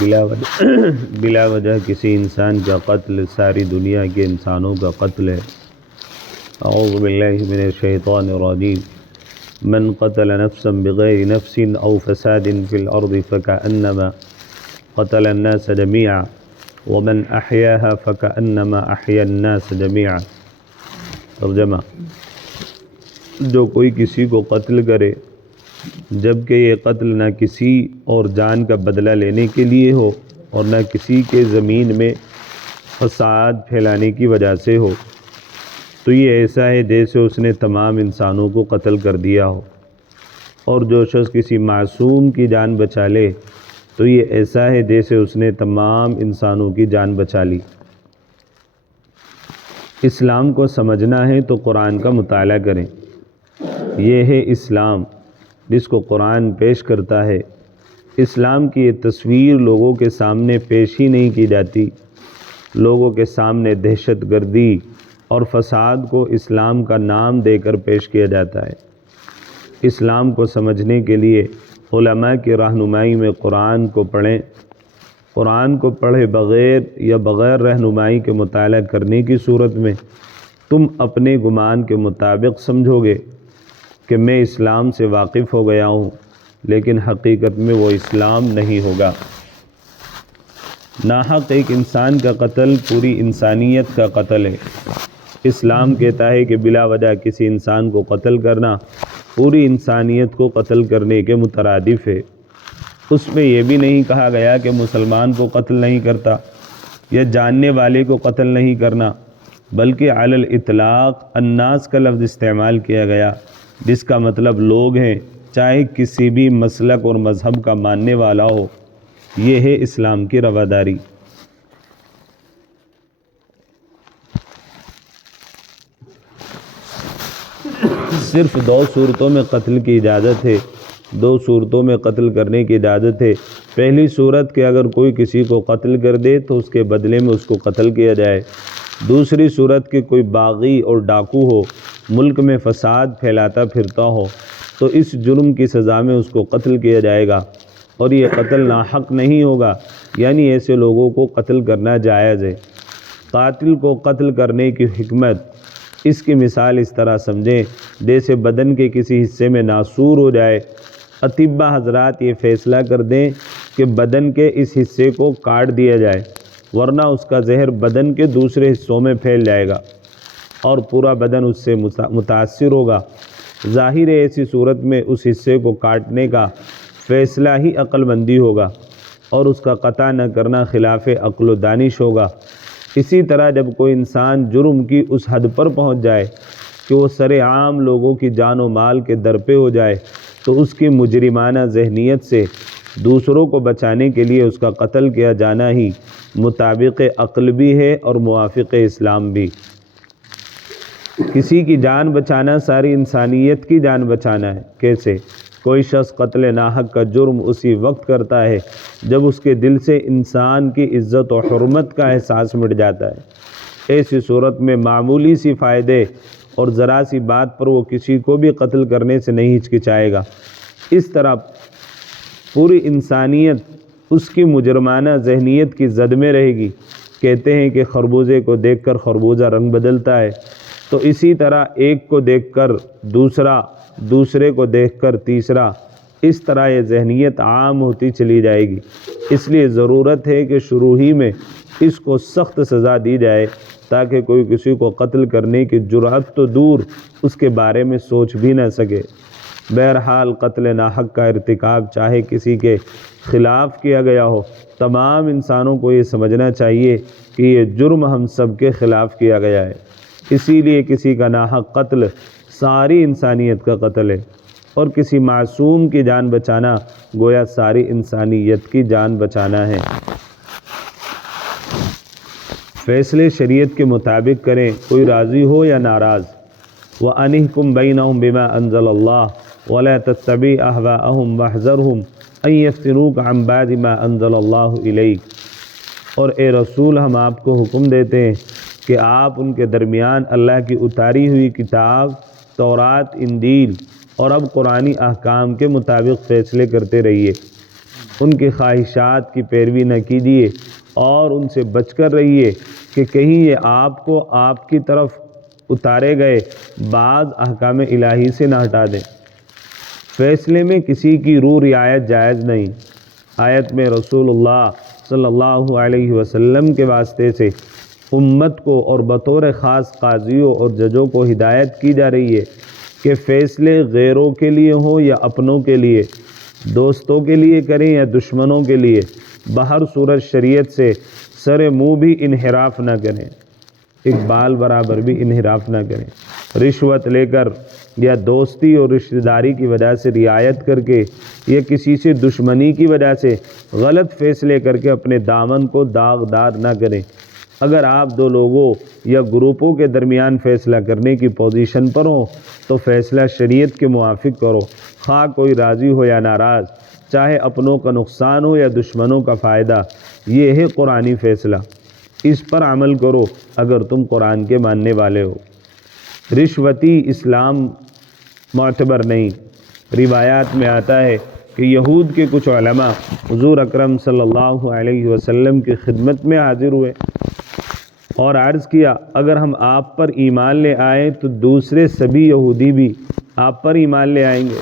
بلا وجہ کسی انسان کا قتل ساری دنیا کے انسانوں کا قتل ہے۔ اعوذ باللہ من الشیطان الرجیم۔ من قتل نفسا بغیر نفس او فساد فی الارض فکأنما قتل الناس جميعا ومن احیاها فکأنما احیا الناس جميعا۔ ترجمہ: جو کوئی کسی کو قتل کرے جبکہ یہ قتل نہ کسی اور جان کا بدلہ لینے کے لیے ہو اور نہ کسی کے زمین میں فساد پھیلانے کی وجہ سے ہو، تو یہ ایسا ہے جیسے اس نے تمام انسانوں کو قتل کر دیا ہو، اور جو شخص کسی معصوم کی جان بچا لے تو یہ ایسا ہے جیسے اس نے تمام انسانوں کی جان بچا لی۔ اسلام کو سمجھنا ہے تو قرآن کا مطالعہ کریں۔ یہ ہے اسلام جس کو قرآن پیش کرتا ہے۔ اسلام کی یہ تصویر لوگوں کے سامنے پیش ہی نہیں کی جاتی۔ لوگوں کے سامنے دہشت گردی اور فساد کو اسلام کا نام دے کر پیش کیا جاتا ہے۔ اسلام کو سمجھنے کے لیے علماء کی رہنمائی میں قرآن کو پڑھیں۔ قرآن کو پڑھے بغیر یا بغیر رہنمائی کے مطالعہ کرنے کی صورت میں تم اپنے گمان کے مطابق سمجھو گے کہ میں اسلام سے واقف ہو گیا ہوں، لیکن حقیقت میں وہ اسلام نہیں ہوگا۔ ناحق ایک انسان کا قتل پوری انسانیت کا قتل ہے۔ اسلام کہتا ہے کہ بلا وجہ کسی انسان کو قتل کرنا پوری انسانیت کو قتل کرنے کے مترادف ہے۔ اس میں یہ بھی نہیں کہا گیا کہ مسلمان کو قتل نہیں کرتا یا جاننے والے کو قتل نہیں کرنا، بلکہ علی الاطلاق الناس کا لفظ استعمال کیا گیا، جس کا مطلب لوگ ہیں، چاہے کسی بھی مسلک اور مذہب کا ماننے والا ہو۔ یہ ہے اسلام کی رواداری۔ صرف دو صورتوں میں قتل کی اجازت ہے۔ دو صورتوں میں قتل کرنے کی اجازت ہے۔ پہلی صورت کہ اگر کوئی کسی کو قتل کر دے تو اس کے بدلے میں اس کو قتل کیا جائے۔ دوسری صورت کہ کوئی باغی اور ڈاکو ہو، ملک میں فساد پھیلاتا پھرتا ہو، تو اس جرم کی سزا میں اس کو قتل کیا جائے گا، اور یہ قتل ناحق نہیں ہوگا، یعنی ایسے لوگوں کو قتل کرنا جائز ہے۔ قاتل کو قتل کرنے کی حکمت، اس کی مثال اس طرح سمجھیں جیسے بدن کے کسی حصے میں ناسور ہو جائے، اطباء حضرات یہ فیصلہ کر دیں کہ بدن کے اس حصے کو کاٹ دیا جائے، ورنہ اس کا زہر بدن کے دوسرے حصوں میں پھیل جائے گا اور پورا بدن اس سے متاثر ہوگا۔ ظاہر ہے ایسی صورت میں اس حصے کو کاٹنے کا فیصلہ ہی عقل مندی ہوگا اور اس کا قطع نہ کرنا خلاف عقل و دانش ہوگا۔ اسی طرح جب کوئی انسان جرم کی اس حد پر پہنچ جائے کہ وہ سر عام لوگوں کی جان و مال کے در پہ ہو جائے، تو اس کی مجرمانہ ذہنیت سے دوسروں کو بچانے کے لیے اس کا قتل کیا جانا ہی مطابق عقل بھی ہے اور موافق اسلام بھی۔ کسی کی جان بچانا ساری انسانیت کی جان بچانا ہے۔ کیسے؟ کوئی شخص قتل ناحق کا جرم اسی وقت کرتا ہے جب اس کے دل سے انسان کی عزت و حرمت کا احساس مٹ جاتا ہے۔ ایسی صورت میں معمولی سی فائدے اور ذرا سی بات پر وہ کسی کو بھی قتل کرنے سے نہیں ہچکچائے گا۔ اس طرح پوری انسانیت اس کی مجرمانہ ذہنیت کی زد میں رہے گی۔ کہتے ہیں کہ خربوزے کو دیکھ کر خربوزہ رنگ بدلتا ہے، تو اسی طرح ایک کو دیکھ کر دوسرا، دوسرے کو دیکھ کر تیسرا، اس طرح یہ ذہنیت عام ہوتی چلی جائے گی۔ اس لیے ضرورت ہے کہ شروع ہی میں اس کو سخت سزا دی جائے تاکہ کوئی کسی کو قتل کرنے کی جرأت تو دور، اس کے بارے میں سوچ بھی نہ سکے۔ بہرحال قتل ناحق کا ارتکاب چاہے کسی کے خلاف کیا گیا ہو، تمام انسانوں کو یہ سمجھنا چاہیے کہ یہ جرم ہم سب کے خلاف کیا گیا ہے۔ اسی لیے کسی کا ناحق قتل ساری انسانیت کا قتل ہے، اور کسی معصوم کی جان بچانا گویا ساری انسانیت کی جان بچانا ہے۔ فیصلے شریعت کے مطابق کریں، کوئی راضی ہو یا ناراض۔ وَأَنِحْكُمْ بَيْنَهُمْ بِمَا أَنزَلَ اللَّهُ وَلَا تَتَّبِعْ أَهْوَاءَهُمْ وَاحْذَرْهُمْ أَن يَفْتِنُوكَ عَن بَعْدِ مَا أَنزَلَ اللَّهُ إِلَيْكَ۔ اور اے رسول، ہم آپ کو حکم دیتے ہیں کہ آپ ان کے درمیان اللہ کی اتاری ہوئی کتاب تورات، انجیل اور اب قرآنی احکام کے مطابق فیصلے کرتے رہیے۔ ان کی خواہشات کی پیروی نہ کیجیے اور ان سے بچ کر رہیے کہ کہیں یہ آپ کو آپ کی طرف اتارے گئے بعض احکام الہی سے نہ ہٹا دیں۔ فیصلے میں کسی کی روح رعایت جائز نہیں۔ آیت میں رسول اللہ صلی اللہ علیہ وسلم کے واسطے سے امت کو اور بطور خاص قاضیوں اور ججوں کو ہدایت کی جا رہی ہے کہ فیصلے غیروں کے لیے ہوں یا اپنوں کے لیے، دوستوں کے لیے کریں یا دشمنوں کے لیے، بہر صورت شریعت سے سر منہ بھی انحراف نہ کریں، ایک بال برابر بھی انحراف نہ کریں۔ رشوت لے کر یا دوستی اور رشتہ داری کی وجہ سے رعایت کر کے یا کسی سے دشمنی کی وجہ سے غلط فیصلے کر کے اپنے دامن کو داغدار نہ کریں۔ اگر آپ دو لوگوں یا گروپوں کے درمیان فیصلہ کرنے کی پوزیشن پر ہوں تو فیصلہ شریعت کے موافق کرو، خواہ کوئی راضی ہو یا ناراض، چاہے اپنوں کا نقصان ہو یا دشمنوں کا فائدہ۔ یہ ہے قرآنی فیصلہ، اس پر عمل کرو اگر تم قرآن کے ماننے والے ہو۔ رشوتی اسلام معتبر نہیں۔ روایات میں آتا ہے کہ یہود کے کچھ علماء حضور اکرم صلی اللہ علیہ وسلم کی خدمت میں حاضر ہوئے اور عرض کیا، اگر ہم آپ پر ایمان لے آئیں تو دوسرے سبھی یہودی بھی آپ پر ایمان لے آئیں گے۔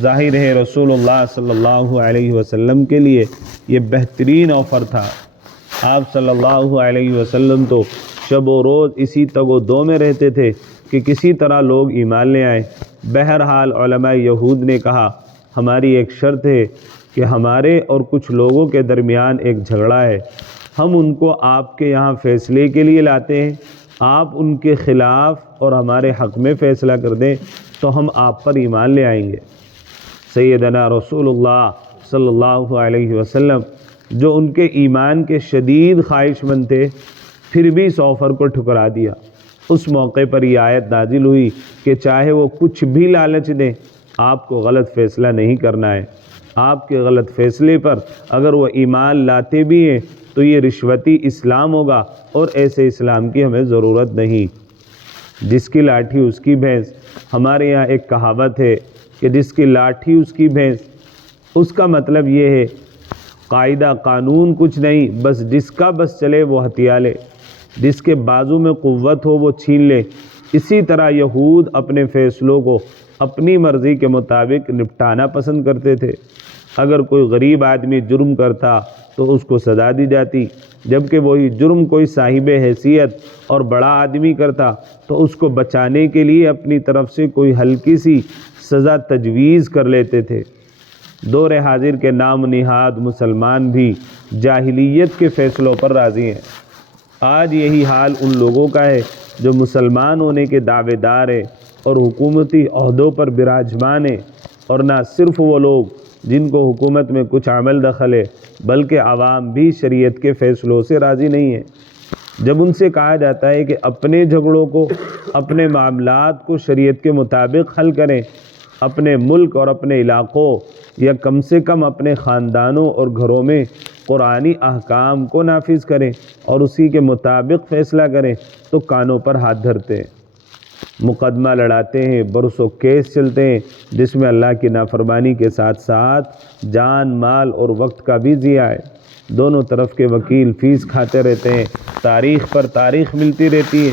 ظاہر ہے رسول اللہ صلی اللہ علیہ وسلم کے لیے یہ بہترین آفر تھا۔ آپ صلی اللہ علیہ وسلم تو شب و روز اسی تگ و دو میں رہتے تھے کہ کسی طرح لوگ ایمان لے آئیں۔ بہرحال علماء یہود نے کہا، ہماری ایک شرط ہے کہ ہمارے اور کچھ لوگوں کے درمیان ایک جھگڑا ہے، ہم ان کو آپ کے یہاں فیصلے کے لیے لاتے ہیں، آپ ان کے خلاف اور ہمارے حق میں فیصلہ کر دیں تو ہم آپ پر ایمان لے آئیں گے۔ سیدنا رسول اللہ صلی اللہ علیہ وسلم جو ان کے ایمان کے شدید خواہش مند تھے، پھر بھی اس آفر کو ٹھکرا دیا۔ اس موقع پر یہ آیت نازل ہوئی کہ چاہے وہ کچھ بھی لالچ دیں، آپ کو غلط فیصلہ نہیں کرنا ہے۔ آپ کے غلط فیصلے پر اگر وہ ایمان لاتے بھی ہیں تو یہ رشوتی اسلام ہوگا، اور ایسے اسلام کی ہمیں ضرورت نہیں۔ جس کی لاٹھی اس کی بھینس۔ ہمارے یہاں ایک کہاوت ہے کہ جس کی لاٹھی اس کی بھینس۔ اس کا مطلب یہ ہے قاعدہ قانون کچھ نہیں، بس جس کا بس چلے وہ ہتھیا لے، جس کے بازو میں قوت ہو وہ چھین لے۔ اسی طرح یہود اپنے فیصلوں کو اپنی مرضی کے مطابق نپٹانا پسند کرتے تھے۔ اگر کوئی غریب آدمی جرم کرتا تو اس کو سزا دی جاتی، جبکہ وہی جرم کوئی صاحب حیثیت اور بڑا آدمی کرتا تو اس کو بچانے کے لیے اپنی طرف سے کوئی ہلکی سی سزا تجویز کر لیتے تھے۔ دور حاضر کے نام نہاد مسلمان بھی جاہلیت کے فیصلوں پر راضی ہیں۔ آج یہی حال ان لوگوں کا ہے جو مسلمان ہونے کے دعوے دار ہیں اور حکومتی عہدوں پر براجمان ہیں، اور نہ صرف وہ لوگ جن کو حکومت میں کچھ عمل دخل ہے، بلکہ عوام بھی شریعت کے فیصلوں سے راضی نہیں ہیں۔ جب ان سے کہا جاتا ہے کہ اپنے جھگڑوں کو، اپنے معاملات کو شریعت کے مطابق حل کریں، اپنے ملک اور اپنے علاقوں یا کم سے کم اپنے خاندانوں اور گھروں میں قرآنی احکام کو نافذ کریں اور اسی کے مطابق فیصلہ کریں، تو کانوں پر ہاتھ دھرتے ہیں، مقدمہ لڑاتے ہیں، برسوں کیس چلتے ہیں جس میں اللہ کی نافرمانی کے ساتھ ساتھ جان، مال اور وقت کا بھی ضیاع ہے۔ دونوں طرف کے وکیل فیس کھاتے رہتے ہیں، تاریخ پر تاریخ ملتی رہتی ہے۔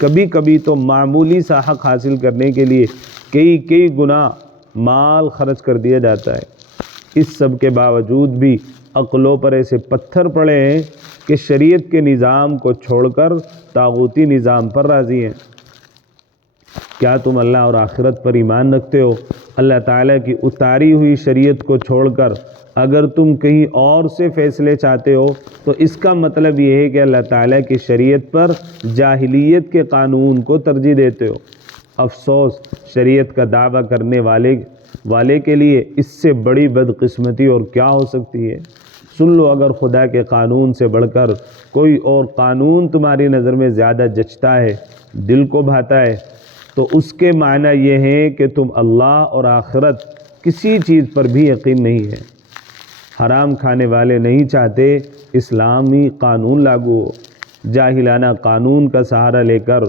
کبھی کبھی تو معمولی سا حق حاصل کرنے کے لیے کئی گنا مال خرچ کر دیا جاتا ہے۔ اس سب کے باوجود بھی عقلوں پر ایسے پتھر پڑے ہیں کہ شریعت کے نظام کو چھوڑ کر طاغوتی نظام پر راضی ہیں۔ کیا تم اللہ اور آخرت پر ایمان رکھتے ہو؟ اللہ تعالیٰ کی اتاری ہوئی شریعت کو چھوڑ کر اگر تم کہیں اور سے فیصلے چاہتے ہو تو اس کا مطلب یہ ہے کہ اللہ تعالیٰ کی شریعت پر جاہلیت کے قانون کو ترجیح دیتے ہو۔ افسوس، شریعت کا دعویٰ کرنے والے کے لیے اس سے بڑی بدقسمتی اور کیا ہو سکتی ہے۔ سن لو، اگر خدا کے قانون سے بڑھ کر کوئی اور قانون تمہاری نظر میں زیادہ جچتا ہے، دل کو بھاتا ہے، تو اس کے معنی یہ ہے کہ تم اللہ اور آخرت کسی چیز پر بھی یقین نہیں ہے۔ حرام کھانے والے نہیں چاہتے اسلامی قانون لاگو ہو۔ جاہلانہ قانون کا سہارا لے کر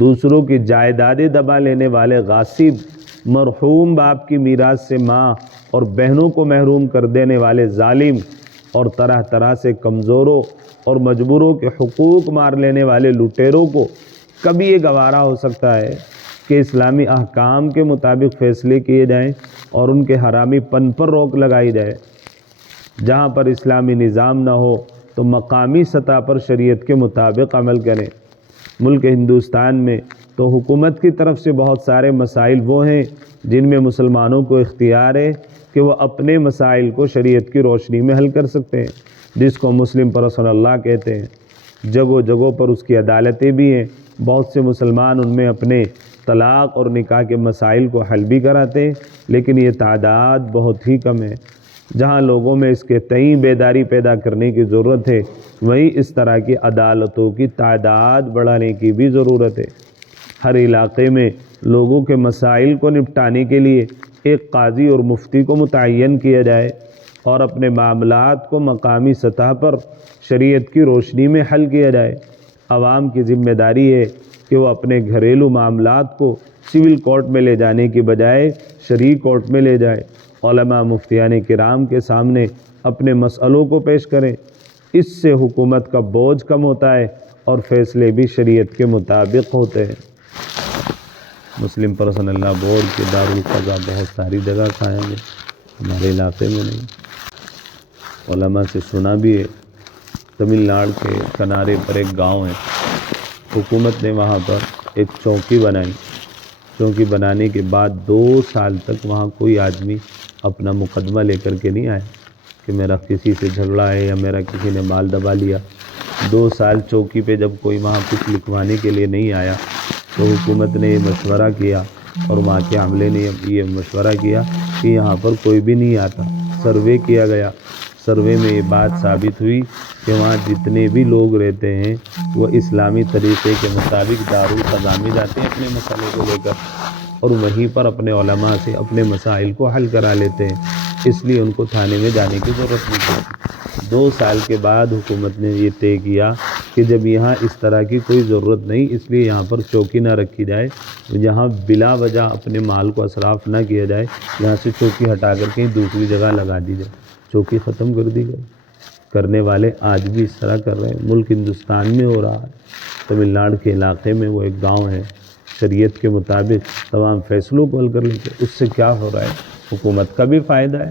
دوسروں کی جائیدادیں دبا لینے والے غاصب مرحوم باپ کی میراث سے ماں اور بہنوں کو محروم کر دینے والے ظالم اور طرح طرح سے کمزوروں اور مجبوروں کے حقوق مار لینے والے لٹیروں کو کبھی یہ گوارا ہو سکتا ہے کہ اسلامی احکام کے مطابق فیصلے کیے جائیں اور ان کے حرامی پن پر روک لگائی جائے؟ جہاں پر اسلامی نظام نہ ہو تو مقامی سطح پر شریعت کے مطابق عمل کریں۔ ملک ہندوستان میں تو حکومت کی طرف سے بہت سارے مسائل وہ ہیں جن میں مسلمانوں کو اختیار ہے کہ وہ اپنے مسائل کو شریعت کی روشنی میں حل کر سکتے ہیں، جس کو مسلم پرسنل لاء کہتے ہیں۔ جگہوں جگہوں پر اس کی عدالتیں بھی ہیں، بہت سے مسلمان ان میں اپنے طلاق اور نکاح کے مسائل کو حل بھی کراتے ہیں، لیکن یہ تعداد بہت ہی کم ہے۔ جہاں لوگوں میں اس کے تئیں بیداری پیدا کرنے کی ضرورت ہے، وہیں اس طرح کی عدالتوں کی تعداد بڑھانے کی بھی ضرورت ہے۔ ہر علاقے میں لوگوں کے مسائل کو نپٹانے کے لیے ایک قاضی اور مفتی کو متعین کیا جائے اور اپنے معاملات کو مقامی سطح پر شریعت کی روشنی میں حل کیا جائے۔ عوام کی ذمہ داری ہے کہ وہ اپنے گھریلو معاملات کو سول کورٹ میں لے جانے کی بجائے شرعی کورٹ میں لے جائے۔ علماء مفتیان کرام کے سامنے اپنے مسئلوں کو پیش کریں، اس سے حکومت کا بوجھ کم ہوتا ہے اور فیصلے بھی شریعت کے مطابق ہوتے ہیں۔ مسلم پرسنل لاء بورڈ کے دارالقضاء بہت ساری جگہ قائم ہے، ہمارے علاقے میں نہیں۔ علماء سے سنا بھی ہے، تمل ناڈو کے کنارے پر ایک گاؤں ہے، حکومت نے وہاں پر ایک چوکی بنائی۔ چوکی بنانے کے بعد 2 سال تک وہاں کوئی آدمی اپنا مقدمہ لے کر کے نہیں آیا کہ میرا کسی سے جھگڑا ہے یا میرا کسی نے مال دبا لیا۔ 2 سال چوکی پہ جب کوئی وہاں کچھ لکھوانے کے لیے نہیں آیا تو حکومت نے یہ مشورہ کیا اور وہاں کے عملے نے یہ مشورہ کیا کہ یہاں پر کوئی بھی نہیں آتا۔ سروے کیا گیا، سروے میں یہ بات ثابت ہوئی کہ وہاں جتنے بھی لوگ رہتے ہیں وہ اسلامی طریقے کے مطابق دارالقضاء میں جاتے ہیں اپنے مسئلے کو لے کر، اور وہیں پر اپنے علماء سے اپنے مسائل کو حل کرا لیتے ہیں، اس لیے ان کو تھانے میں جانے کی ضرورت نہیں پڑتی۔ 2 سال کے بعد حکومت نے یہ طے کیا کہ جب یہاں اس طرح کی کوئی ضرورت نہیں، اس لیے یہاں پر چوکی نہ رکھی جائے، یہاں بلا وجہ اپنے مال کو اسراف نہ کیا جائے، یہاں سے چوکی ہٹا کر کہیں دوسری جگہ لگا دی جائے۔ چوکی ختم کر دی گئی۔ کرنے والے آج بھی اس طرح کر رہے ہیں، ملک ہندوستان میں ہو رہا ہے۔ تمل ناڈو کے علاقے میں وہ ایک گاؤں ہے، شریعت کے مطابق تمام فیصلوں کو حل کر لیتے۔ اس سے کیا ہو رہا ہے؟ حکومت کا بھی فائدہ ہے۔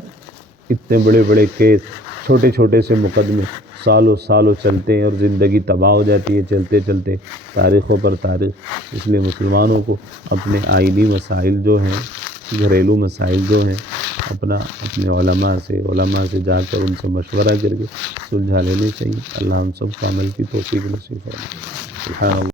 اتنے بڑے بڑے کیس، چھوٹے چھوٹے سے مقدمے سالوں سالوں چلتے ہیں اور زندگی تباہ ہو جاتی ہے چلتے چلتے، تاریخوں پر تاریخ۔ اس لیے مسلمانوں کو اپنے آئینی مسائل جو ہیں، گھریلو مسائل جو ہیں، اپنے علماء سے جا کر ان سے مشورہ کر کے سلجھا لینے چاہیے۔ اللہ ہم سب کو عمل کی توفیق نصیب فرمائے۔ سبحان اللہ۔